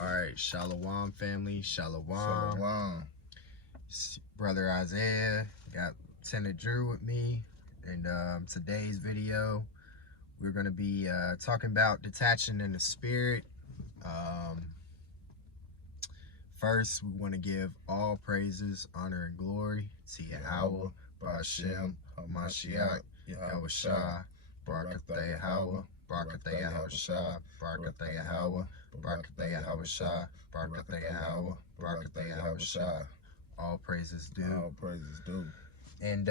All right, Shalom family, Shalom. Shalom. Brother Isaiah, got Lieutenant Drew with me, and today's video, we're going to be talking about detaching in the spirit. First, we want to give all praises, honor, and glory to Yahweh, Ba'ashem, HaMashiach, Yahweh Shah, Barakatha Yahweh, Barakatha Yahweh Shah, Barakatha Yahweh, Barakatha Yahweh Shah, Barakatha Yahweh, Barakatha Yahweh Shah. All praises due. All praises due. And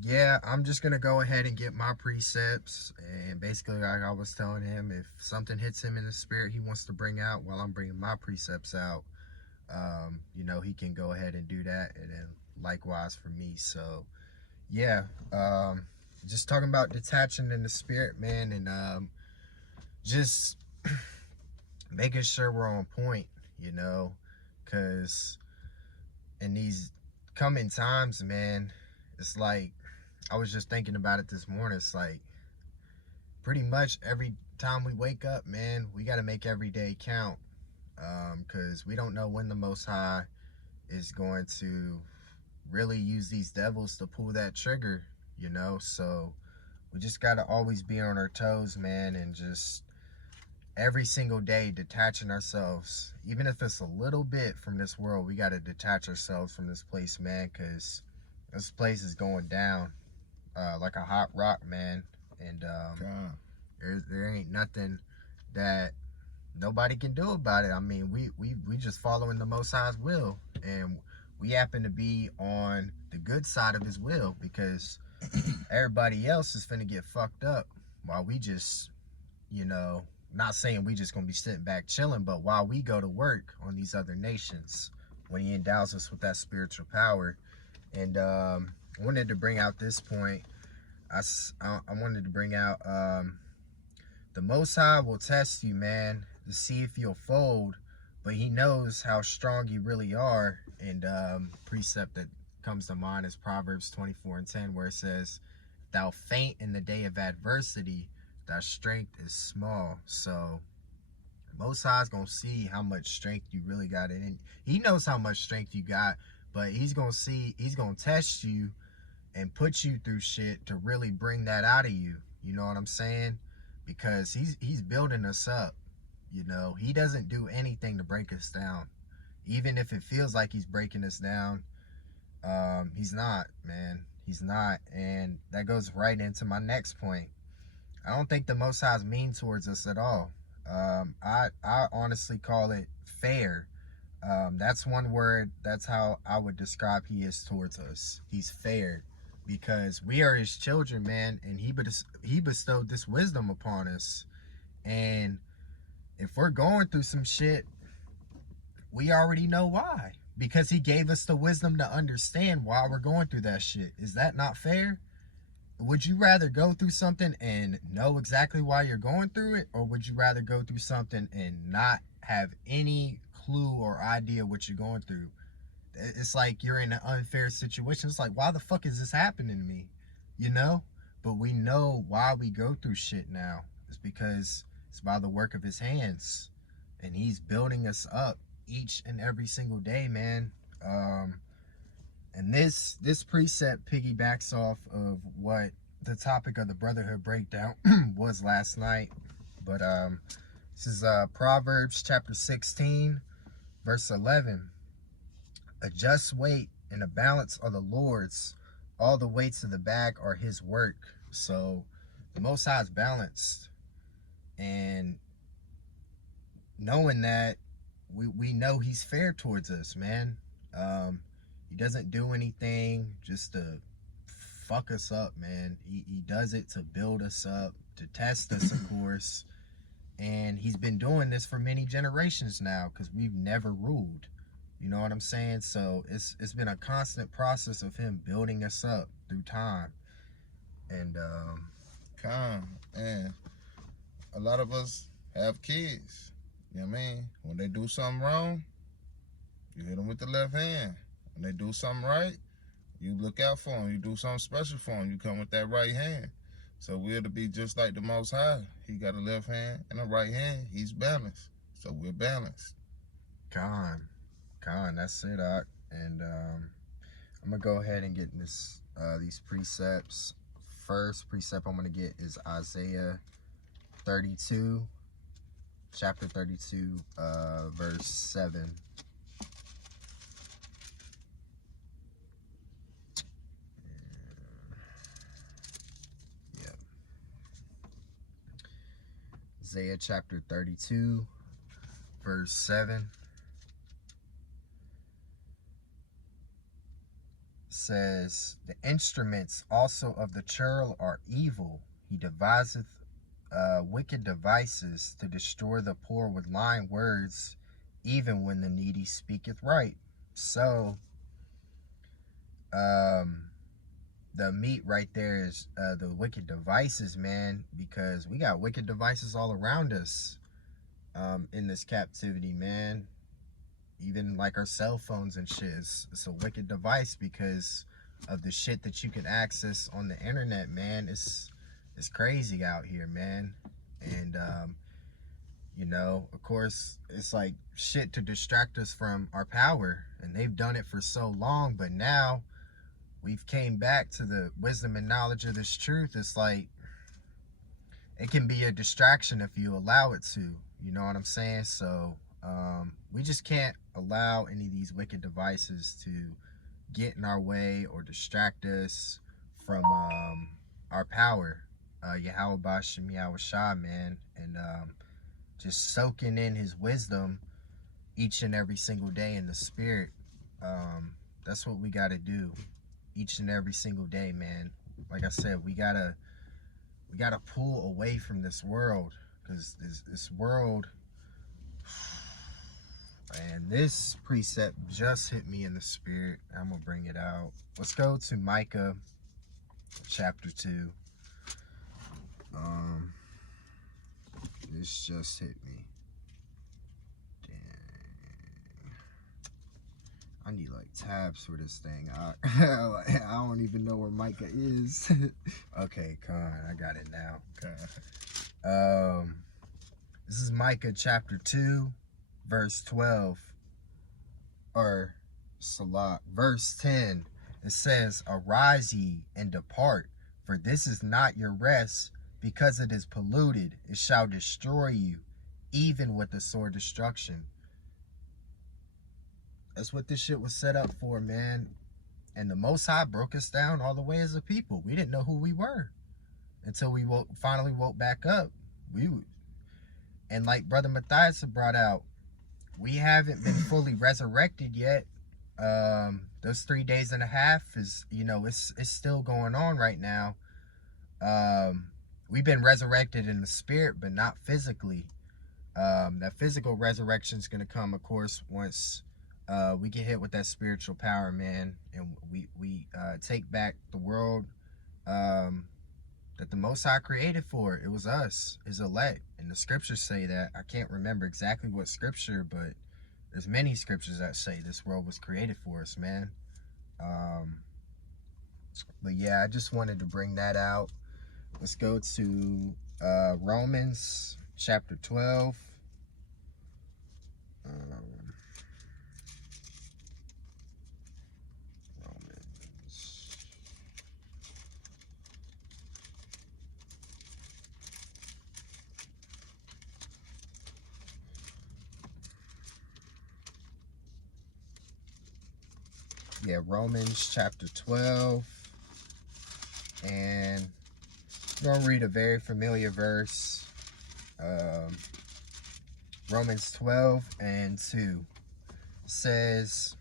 yeah, I'm just gonna go ahead and get my precepts, and basically, like I was telling him, if something hits him in the spirit he wants to bring out while I'm bringing my precepts out, you know, he can go ahead and do that, and then likewise for me. So yeah, just talking about detaching in the spirit, man, and just making sure we're on point, you know, because in these coming times, man, it's like, I was just thinking about it this morning. It's like pretty much every time we wake up, man, we got to make every day count, because we don't know when the Most High is going to really use these devils to pull that trigger, you know. So we just got to always be on our toes, man, and just every single day detaching ourselves, even if it's a little bit from this world. We got to detach ourselves from this place, man, because this place is going down like a hot rock, man. And there ain't nothing that nobody can do about it. I mean, we just following the Most High's will, and we happen to be on the good side of his will, because everybody else is finna get fucked up while we just, you know, not saying we just gonna be sitting back chilling, but while we go to work on these other nations, when he endows us with that spiritual power. And I wanted to bring out this point. I wanted to bring out the Most High will test you, man, to see if you'll fold, but he knows how strong you really are. And precept that comes to mind is Proverbs 24:10, where it says, "Thou faint in the day of adversity, thy strength is small." So Most High's gonna see how much strength you really got in it. He knows how much strength you got, but he's gonna test you and put you through shit to really bring that out of you. You know what I'm saying? Because he's building us up. You know, he doesn't do anything to break us down. Even if it feels like he's breaking us down, he's not, man. He's not. And that goes right into my next point. I don't think the Most High is mean towards us at all. I honestly call it fair. That's one word. That's how I would describe he is towards us. He's fair, because we are his children, man, and he bestowed this wisdom upon us. And if we're going through some shit, we already know why, because he gave us the wisdom to understand why we're going through that shit. Is that not fair? Would you rather go through something and know exactly why you're going through it, or would you rather go through something and not have any clue or idea what you're going through? It's like you're in an unfair situation. It's like, why the fuck is this happening to me? You know? But we know why we go through shit now. It's because it's by the work of his hands, and he's building us up each and every single day, man. And this precept piggybacks off of what the topic of the brotherhood breakdown was last night. But this is Proverbs chapter 16, verse 11. "A just weight and a balance are the Lord's. All the weights of the bag are his work." So the Most High is balanced. And knowing that, we know he's fair towards us, man. He doesn't do anything just to fuck us up, man. He does it to build us up, to test us, of course. And he's been doing this for many generations now, because we've never ruled. You know what I'm saying? So it's been a constant process of him building us up through time. And And a lot of us have kids. You know what I mean? When they do something wrong, you hit them with the left hand. When they do something right, you look out for them. You do something special for them. You come with that right hand. So we're to be just like the Most High. He got a left hand and a right hand. He's balanced. so we're balanced. Con, that's it, Doc. And I'm gonna go ahead and get this these precepts. First precept I'm gonna get is Isaiah 32, chapter 32, verse 7. Yeah. Isaiah chapter 32, verse 7 says, "The instruments also of the churl are evil. He deviseth wicked devices to destroy the poor with lying words, even when the needy speaketh right." So, the meat right there is the wicked devices, man, because we got wicked devices all around us in this captivity, man. Even like our cell phones and shit, it's a wicked device because of the shit that you can access on the internet, man. It's crazy out here, man. And you know, of course, it's like shit to distract us from our power, and they've done it for so long, but now we've came back to the wisdom and knowledge of this truth. It's like it can be a distraction if you allow it to, you know what I'm saying? So we just can't allow any of these wicked devices to get in our way or distract us from our power. Yahweh Bashem Yahweh Shah, man. And just soaking in his wisdom each and every single day in the spirit. That's what we got to do each and every single day, man. Like I said, we gotta pull away from this world, because this world, and this precept just hit me in the spirit. I'm gonna bring it out. Let's go to Micah chapter 2. This just hit me. Dang. I need like tabs for this thing. I don't even know where Micah is. Okay, I got it now. This is Micah chapter 2, verse 12, or Salah, verse 10. It says, "Arise ye and depart, for this is not your rest, because it is polluted. It shall destroy you, even with the sword destruction." That's what this shit was set up for, man. And the Most High broke us down all the way as a people. We didn't know who we were until we finally woke back up. And like Brother Matthias brought out, we haven't been fully resurrected yet. Those 3 days and a half is, you know, it's still going on right now. We've been resurrected in the spirit, but not physically. That physical resurrection is going to come, of course, once we get hit with that spiritual power, man, and we take back the world that the Most High created for. It was us, his elect, and the scriptures say that. I can't remember exactly what scripture, but there's many scriptures that say this world was created for us, man. But yeah, I just wanted to bring that out. Let's go to Romans chapter 12. Romans chapter 12, and I'm going to read a very familiar verse. Romans 12 and 2 says,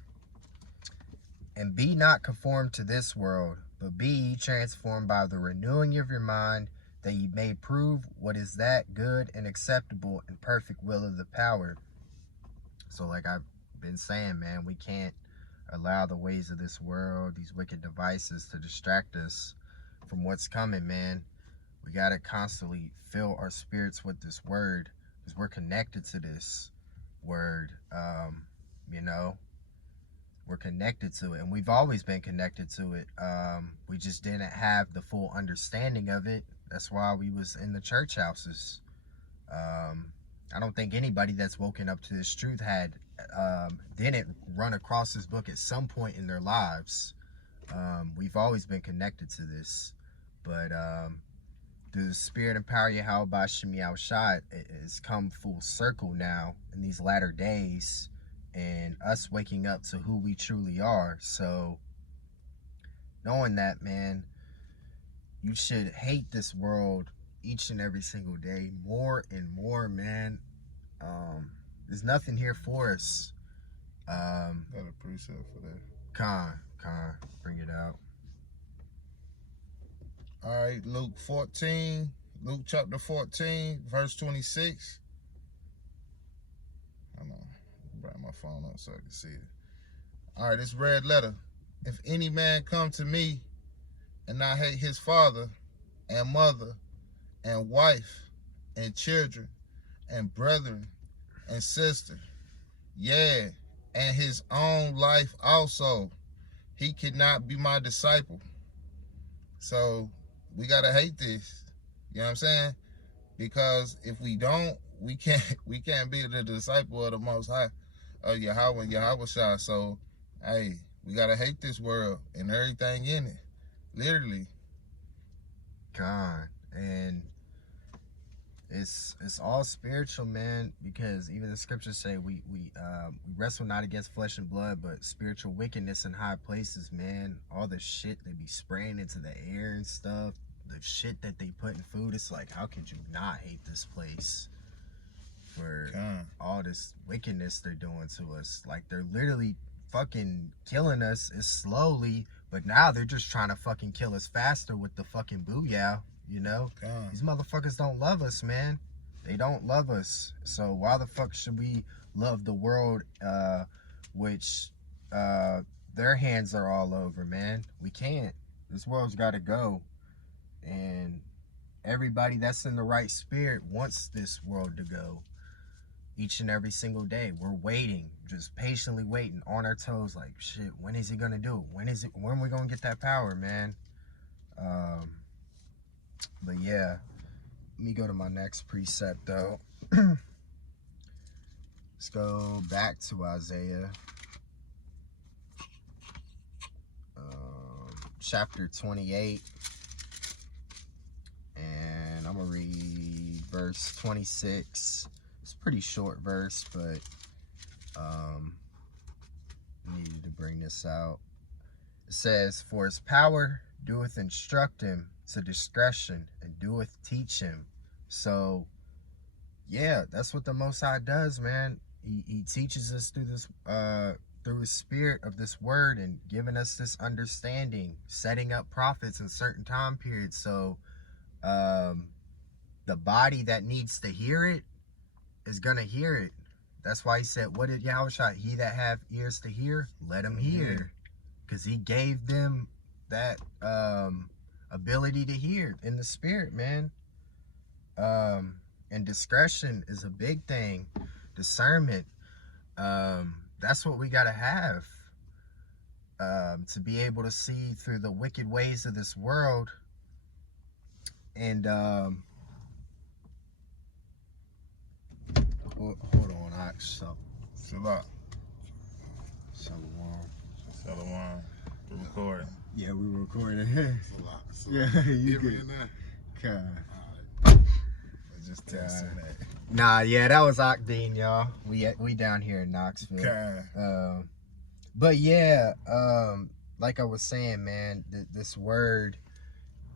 "And be not conformed to this world, but be ye transformed by the renewing of your mind, that ye may prove what is that good and acceptable and perfect will of the power." So like I've been saying, man, we can't allow the ways of this world, these wicked devices, to distract us from what's coming, man. We got to constantly fill our spirits with this word, because we're connected to this word. You know, we're connected to it, and we've always been connected to it. We just didn't have the full understanding of it. That's why we was in the church houses. I don't think anybody that's woken up to this truth didn't run across this book at some point in their lives. We've always been connected to this, but through the spirit and power of Yahweh Shem Yahushua, it has come full circle now in these latter days, and us waking up to who we truly are. So knowing that, man, you should hate this world each and every single day more and more, man. There's nothing here for us. Got a precept for that. Con, bring it out. All right, Luke chapter 14, verse 26. Hold on, bring my phone up so I can see it. All right, it's red letter. If any man come to me and not hate his father and mother and wife and children and brethren and sister, yeah, and his own life also, he cannot be my disciple. So we gotta hate this. You know what I'm saying? Because if we don't, we can't be the disciple of the Most High, of Yahweh and Yahushua. So hey, we gotta hate this world and everything in it. Literally. God, and it's all spiritual, man, because even the scriptures say we wrestle not against flesh and blood, but spiritual wickedness in high places, man. All the shit they be spraying into the air and stuff, the shit that they put in food, it's like, how could you not hate this place for all this wickedness they're doing to us? Like, they're literally fucking killing us as slowly, but now they're just trying to fucking kill us faster with the fucking booyah, you know? These motherfuckers don't love us, man. They don't love us. So why the fuck should we love the world, which their hands are all over, man? We can't. This world's got to go. And everybody that's in the right spirit wants this world to go. Each and every single day, we're waiting, just patiently waiting, on our toes, like, shit, when is he gonna do it? When we gonna get that power, man? But yeah, let me go to my next precept, though. Let's go back to Isaiah, chapter 28, and I'm gonna read verse 26. It's a pretty short verse, but needed to bring this out. It says, for his power doeth instruct him to discretion, and doeth teach him. So yeah, that's what the Most High does, man. He teaches us through this through his spirit of this word, and giving us this understanding, setting up prophets in certain time periods. So the body that needs to hear it is gonna hear it. That's why he said, what did Yahushua? He that have ears to hear, let him hear. Because he gave them that ability to hear in the spirit, man. And discretion is a big thing. Discernment. That's what we gotta have. To be able to see through the wicked ways of this world. And hold on, so Shalom. Shalom. We're recording. Yeah, we were recording. Yeah, you good. God. Just testing that. Nah, yeah, that was Octane, y'all. We down here in Knoxville. But yeah, like I was saying, man, this word,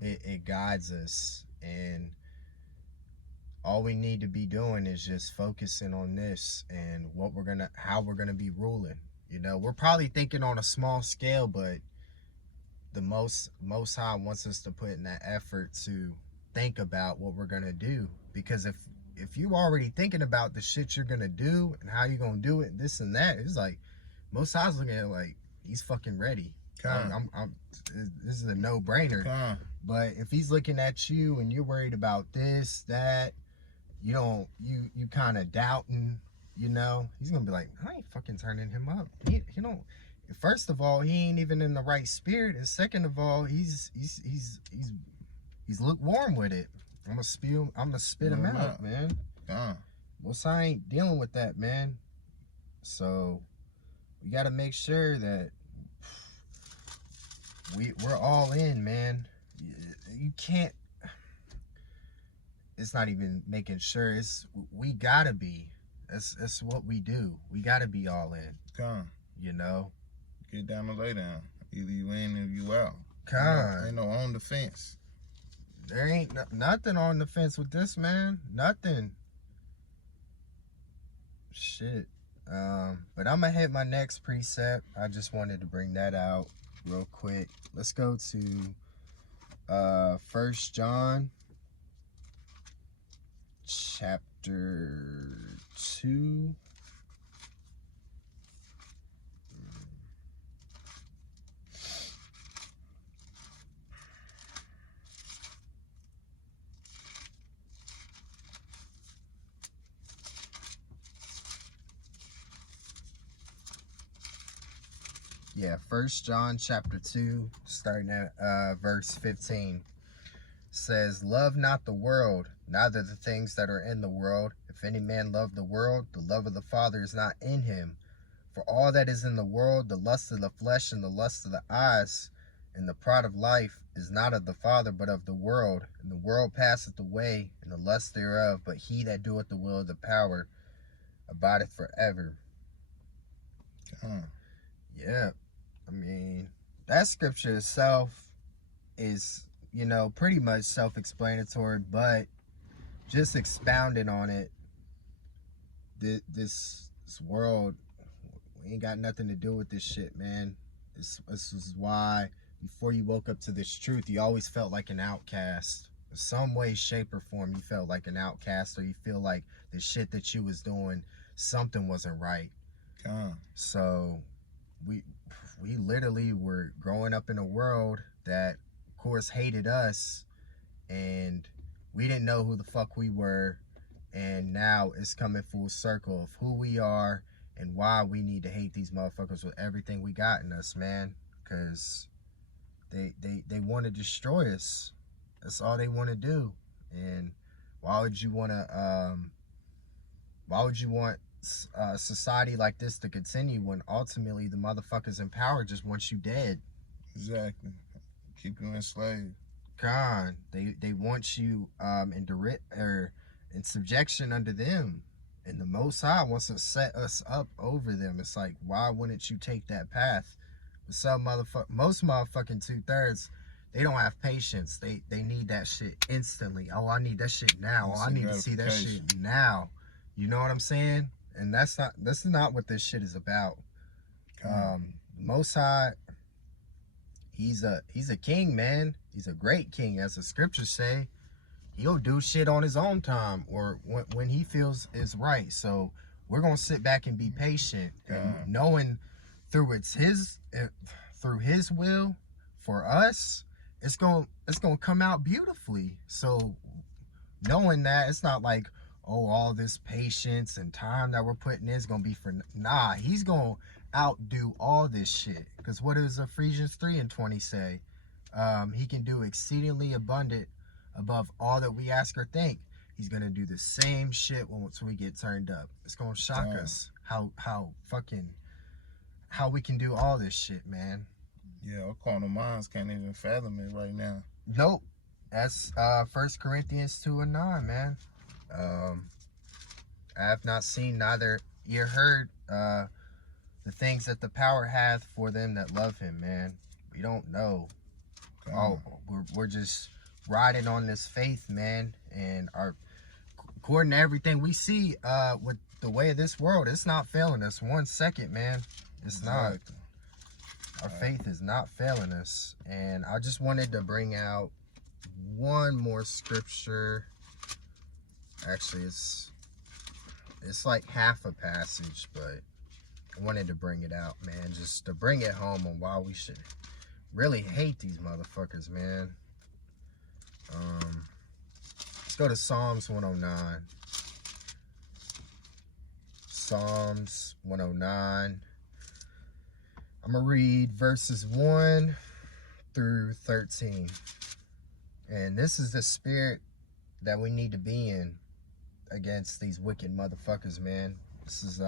it guides us, and all we need to be doing is just focusing on this and how we're gonna be ruling. You know, we're probably thinking on a small scale, but the Most High wants us to put in that effort to think about what we're gonna do. Because if you already thinking about the shit you're gonna do and how you're gonna do it, this and that, it's like Most High's looking at it like he's fucking ready. This is a no-brainer. But if he's looking at you and you're worried about this, that, you kind of doubting, you know, he's gonna be like, I ain't fucking turning him up. You know, first of all, he ain't even in the right spirit, and second of all, he's lukewarm with it. I'm gonna spit him out, man. Most I ain't dealing with that, man. So we got to make sure that we're all in, man. You can't. It's not even making sure. It's we gotta be. That's what we do. We gotta be all in. Con. You know. Get down and lay down. Either you in or you out. Con. Ain't no on the fence. There ain't nothing on the fence with this, man. Nothing. Shit. But I'm gonna hit my next precept. I just wanted to bring that out real quick. Let's go to 1 John chapter 2. Yeah, 1 John chapter 2, starting at verse 15. Says, love not the world, neither the things that are in the world. If any man love the world, the love of the Father is not in him. For all that is in the world, the lust of the flesh and the lust of the eyes, and the pride of life is not of the Father, but of the world. And the world passeth away, and the lust thereof, but he that doeth the will of the power abideth forever. Yeah, I mean, that scripture itself is, you know, pretty much self-explanatory, but just expounding on it, this world, we ain't got nothing to do with this shit, man. This is why before you woke up to this truth, you always felt like an outcast. In some way, shape, or form, you felt like an outcast, or you feel like the shit that you was doing, something wasn't right. So we literally were growing up in a world that, of course, hated us, and we didn't know who the fuck we were, and now it's coming full circle of who we are and why we need to hate these motherfuckers with everything we got in us, man, because they want to destroy us. That's all they want to do. And why would you want society like this to continue when ultimately the motherfuckers in power just want you dead? Exactly. Keep you enslaved. God, they want you in subjection under them, and the Most High wants to set us up over them. It's like, why wouldn't you take that path? But most motherfucking 2/3, they don't have patience. They need that shit instantly. Oh, I need that shit now. Oh, I need to see that shit now. You know what I'm saying? And that's not what this shit is about. Most High, he's a king, man. He's a great king, as the scriptures say. He'll do shit on his own time, or when he feels is right. So we're gonna sit back and be patient, and knowing through his will for us, it's gonna come out beautifully. So knowing that, it's not like, oh, all this patience and time that we're putting in is gonna be for nah. He's gonna outdo all this shit. Because what does Ephesians 3:20 say? He can do exceedingly abundant above all that we ask or think. He's gonna do the same shit once we get turned up. It's gonna shock us how we can do all this shit, man. Yeah, our carnal minds can't even fathom it right now. Nope. That's 1 Corinthians 2:9, man. I have not seen, neither ear heard the things that the power hath for them that love him, man. We don't know. We're just riding on this faith, man, and according to everything we see with the way of this world, it's not failing us 1 second, man. It's not. Our faith is not failing us. And I just wanted to bring out one more scripture. Actually, it's like half a passage, but I wanted to bring it out, man, just to bring it home on why we should really hate these motherfuckers, man. Let's go to Psalms 109. Psalms 109. I'm gonna read verses 1 through 13. And this is the spirit that we need to be in. against these wicked motherfuckers, man. This is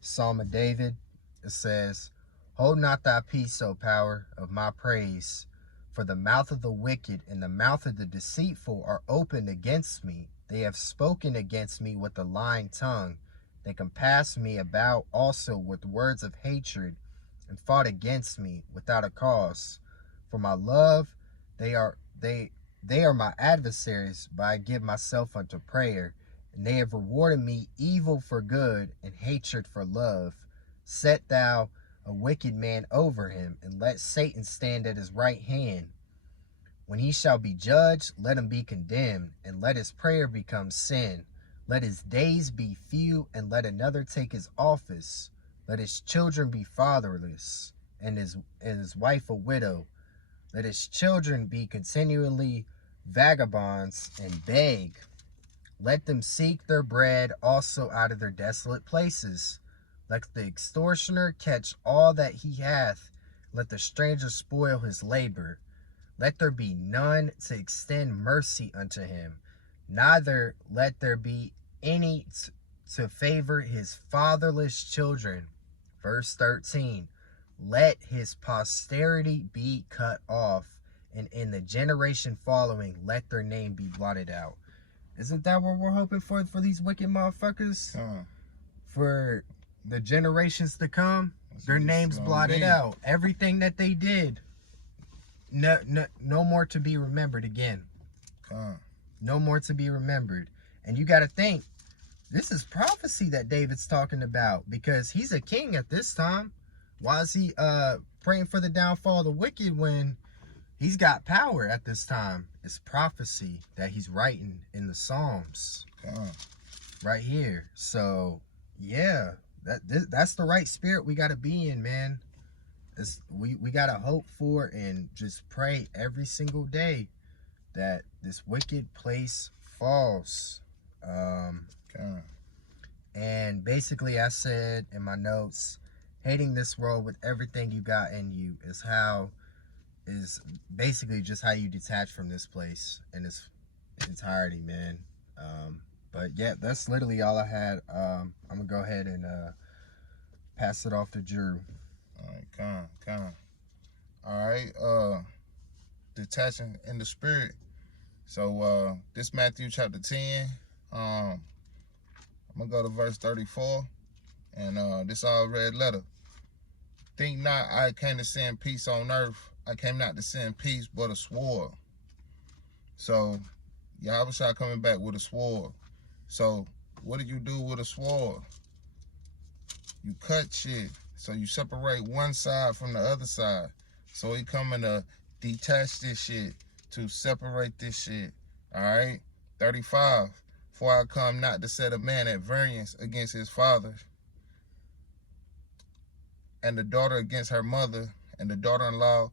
Psalm of David. It says, "Hold not thy peace, O power of my praise, for the mouth of the wicked and the mouth of the deceitful are opened against me. They have spoken against me with a lying tongue. They compassed me about also with words of hatred, and fought against me without a cause. For my love, they are they are my adversaries, but I give myself unto prayer. And they have rewarded me evil for good, and hatred for love. Set thou a wicked man over him, and let Satan stand at his right hand. When he shall be judged, let him be condemned, and let his prayer become sin. Let his days be few, and let another take his office. Let his children be fatherless, and his wife a widow. Let his children be continually vagabonds and beg. Let them seek their bread also out of their desolate places. Let the extortioner catch all that he hath. Let the stranger spoil his labor. Let there be none to extend mercy unto him, neither let there be any to favor his fatherless children." Verse 13, "Let his posterity be cut off, and in the generation following, let their name be blotted out." Isn't that what we're hoping for these wicked motherfuckers? For the generations to come, their names blotted out. Everything that they did, no more to be remembered again. No more to be remembered. And you got to think, this is prophecy that David's talking about, because he's a king at this time. Why is he praying for the downfall of the wicked when he's got power at this time? It's prophecy that he's writing in the Psalms right here. So yeah, that's the right spirit we got to be in, man. We got to hope for and just pray every single day that this wicked place falls. And basically, I said in my notes, hating this world with everything you got in you is basically just how you detach from this place in its entirety, man. But yeah, that's literally all I had. I'm gonna go ahead and pass it off to Drew. All right, all right, detaching in the spirit. So this Matthew chapter 10. I'm gonna go to verse 34, and this all red letter. "Think not I came to send peace on earth. I came not to send peace, but a sword." So Yahweh coming back with a sword. So what do you do with a sword? You cut shit. So you separate one side from the other side. So he coming to detach this shit, to separate this shit. All right. 35. "For I come not to set a man at variance against his father, and the daughter against her mother, and the daughter-in-law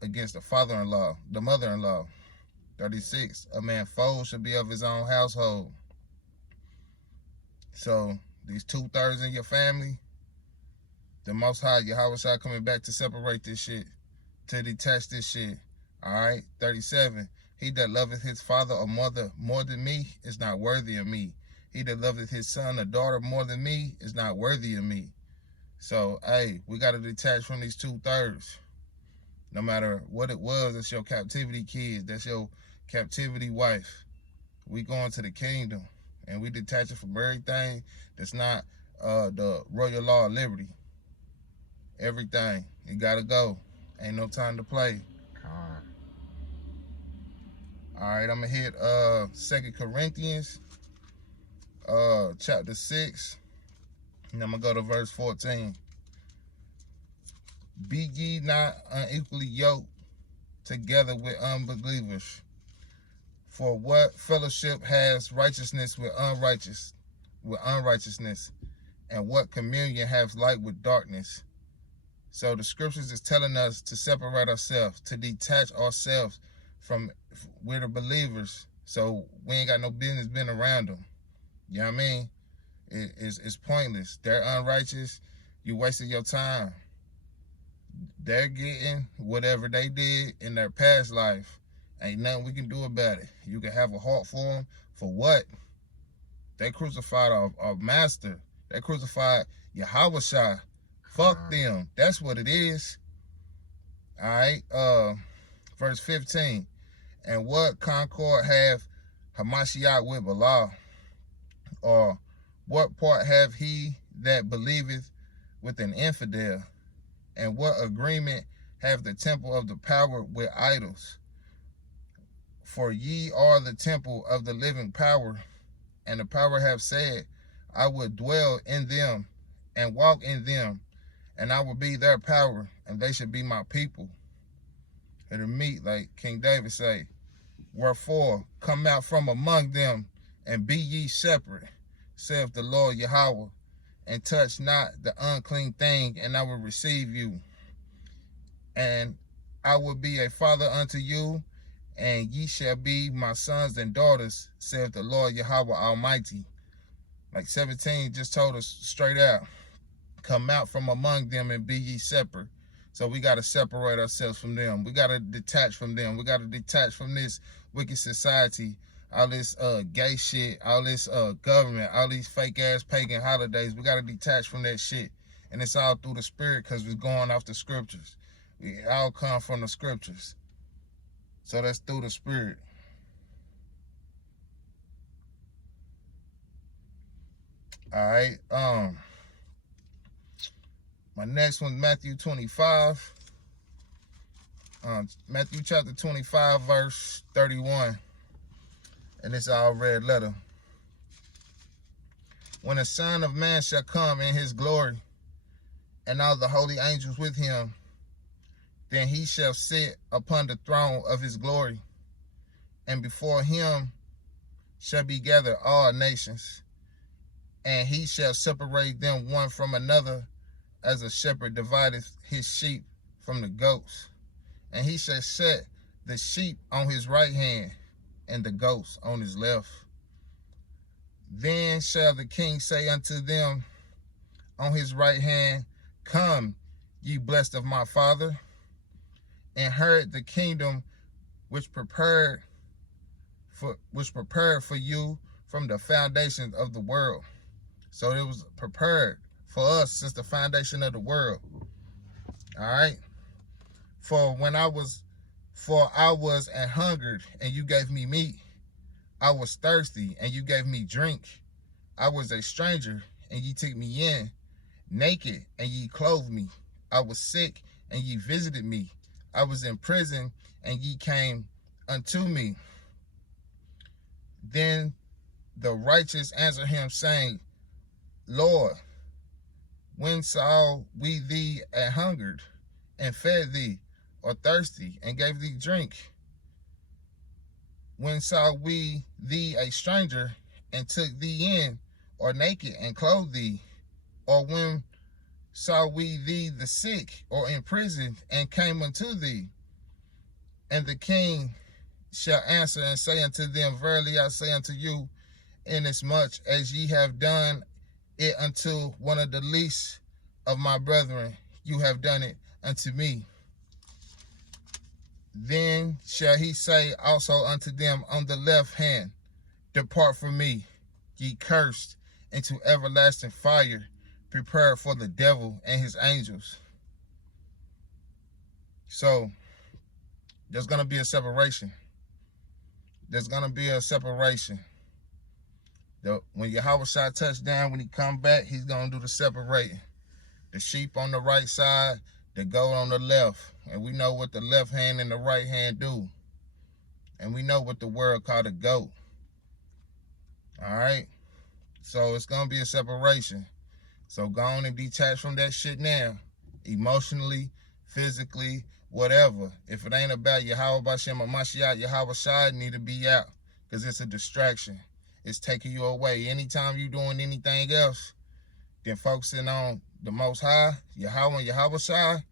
against the father-in-law, the mother-in-law." 36. "A man's foe should be of his own household." So these 2/3 in your family, the Most High, Yahweh coming back to separate this shit, to detach this shit. All right. 37. "He that loveth his father or mother more than me is not worthy of me. He that loveth his son or daughter more than me is not worthy of me." So, hey, we got to detach from these 2/3. No matter what it was, that's your captivity kids, that's your captivity wife. We going to the kingdom, and we detaching from everything that's not the royal law of liberty. Everything. You got to go. Ain't no time to play. All right, I'm going to hit 2 Corinthians chapter 6, and I'm going to go to verse 14. "Be ye not unequally yoked together with unbelievers. For what fellowship has righteousness with unrighteousness? And what communion has light with darkness?" So the scriptures is telling us to separate ourselves, to detach ourselves from, we're the believers. So we ain't got no business being around them. You know what I mean? It's pointless. They're unrighteous. You wasted your time. They're getting whatever they did in their past life. Ain't nothing we can do about it. You can have a heart for them For what? They crucified our master. They crucified Yahweh. Fuck them. That's what it is. All right. Verse 15. And what concord have Hamashiach with Bala? Or what part have he that believeth with an infidel? And what agreement have the temple of the power with idols? For ye are the temple of the living power, and the power have said, I will dwell in them and walk in them, and I will be their power, and they should be my people. It'll meet, like King David say, wherefore come out from among them, and be ye separate, saith the Lord Yahweh, and touch not the unclean thing, and I will receive you. And I will be a father unto you, and ye shall be my sons and daughters, saith the Lord Yahweh Almighty. Like 17 just told us straight out, come out from among them and be ye separate. So we got to separate ourselves from them. We got to detach from them. We got to detach from this wicked society, all this gay shit, all this government, all these fake ass pagan holidays. We got to detach from that shit. And it's all through the spirit, because we're going off the scriptures. We all come from the scriptures. So that's through the spirit. All right. My next one, Matthew 25. Matthew chapter 25, verse 31. And it's all red letter. When the Son of Man shall come in his glory, and all the holy angels with him, then he shall sit upon the throne of his glory, and before him shall be gathered all nations, and he shall separate them one from another, as a shepherd divideth his sheep from the goats. And he shall set the sheep on his right hand, and the goats on his left. Then shall the king say unto them on his right hand, Come, ye blessed of my Father, inherit the kingdom which prepared for you from the foundations of the world. So it was prepared for us since the foundation of the world. All right. For I was an hungered, and you gave me meat. I was thirsty, and you gave me drink. I was a stranger, and ye took me in. Naked, and ye clothed me. I was sick, and ye visited me. I was in prison, and ye came unto me. Then the righteous answer him, saying, Lord, when saw we thee an hungered, and fed thee, or thirsty, and gave thee drink? When saw we thee a stranger, and took thee in, or naked, and clothed thee? Or when saw we thee the sick, or in prison, and came unto thee? And the king shall answer and say unto them, Verily I say unto you, inasmuch as ye have done it unto one of the least of my brethren, you have done it unto me. Then shall he say also unto them on the left hand, Depart from me, ye cursed, into everlasting fire, prepared for the devil and his angels. So there's going to be a separation. There's going to be a separation. When Yahweh Shai touch down, when he come back, he's going to do the separating. The sheep on the right side, the goat on the left. And we know what the left hand and the right hand do. And we know what the world called a goat. All right? So it's going to be a separation. So go on and detach from that shit now. Emotionally, physically, whatever. If it ain't about Yahweh Bashem or Mashiach, Yahweh Shai need to be out. Because it's a distraction. It's taking you away. Anytime you doing anything else, then focusing on the Most High, Yahweh and Yahweh Shai,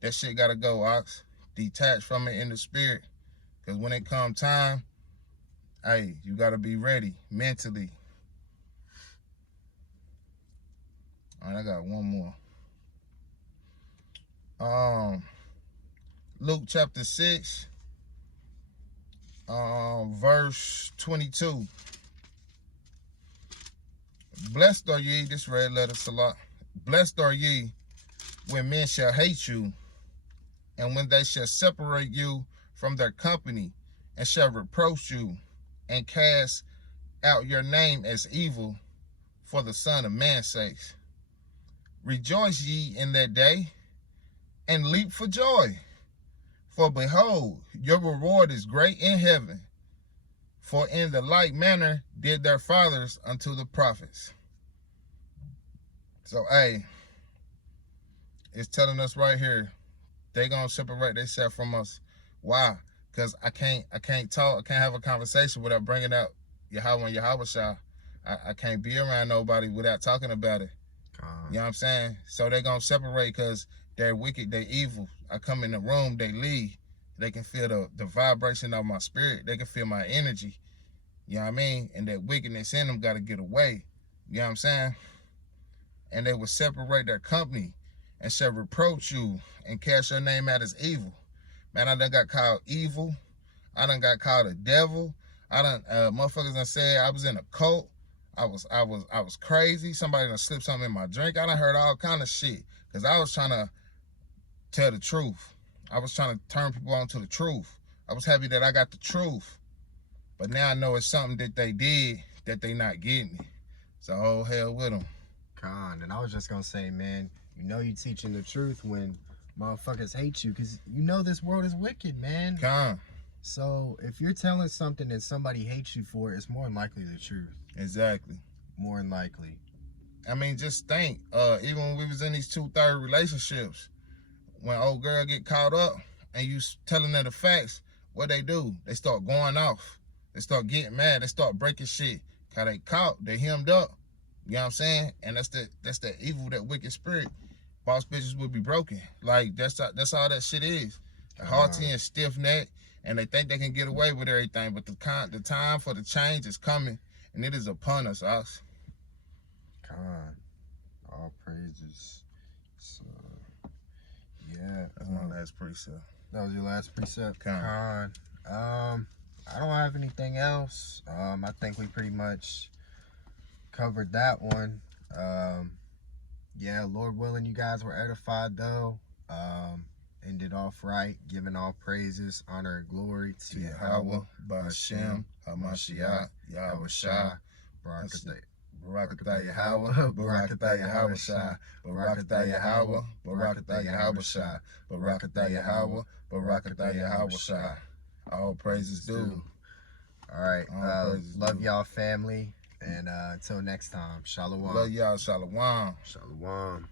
that shit got to go, Ox. Detach from it in the spirit. Because when it come time, hey, you got to be ready mentally. All right, I got one more. Luke chapter 6, verse 22. Blessed are ye, this red letter Salah. Blessed are ye when men shall hate you, and when they shall separate you from their company, and shall reproach you, and cast out your name as evil for the Son of Man's sakes. Rejoice ye in that day, and leap for joy. For behold, your reward is great in heaven. For in the like manner did their fathers unto the prophets. So, hey, it's telling us right here, they gonna separate themselves from us. Why? Because I can't talk, I can't have a conversation without bringing out Yahweh and Yahweh Shah. I can't be around nobody without talking about it. You know what I'm saying? So they gonna separate because they're wicked, they evil. I come in the room, they leave. They can feel the vibration of my spirit. They can feel my energy. You know what I mean? And that wickedness in them gotta get away. You know what I'm saying? And they will separate their company and shall reproach you and cast your name out as evil. Man, I done got called evil. I done got called a devil. I done motherfuckers done said I was in a cult. I was crazy. Somebody done slipped something in my drink. I done heard all kind of shit. Cause I was trying to tell the truth. I was trying to turn people on to the truth. I was happy that I got the truth. But now I know it's something that they did that they not getting. So oh hell with them. Con, and I was just gonna say, man, you know you teaching the truth when motherfuckers hate you, because you know this world is wicked, man. Con. So if you're telling something that somebody hates you for, it's more than likely the truth. Exactly. More than likely. I mean, just think, even when we was in these 2-3 relationships, when old girl get caught up and you telling her the facts, what they do? They start going off. They start getting mad. They start breaking shit. Cause they caught, they hemmed up. You know what I'm saying? And that's the evil, that wicked spirit. Boss bitches will be broken. Like that's all that shit is. Haughty and stiff neck, and they think they can get away with everything. But the time for the change is coming, and it is upon us, Ox. Con, all praises. So yeah, that's my last precept. That was your last precept. Con. I don't have anything else. I think we pretty much covered that one. Yeah, Lord willing, you guys were edified though. Ended off right, giving all praises, honor, and glory to Yahweh, Ba'ashem, Hamashiach, Yahweh Shah, Barakatah Yahweh, Barakatah Yahweh Shah, Barakatah Yahweh, Barakatah Yahweh Shah, Barakatah Yahweh, Barakatah Yahweh Shah. All praises due. All right, love y'all family, and until next time, shalom. Love y'all, shalom. Shalom.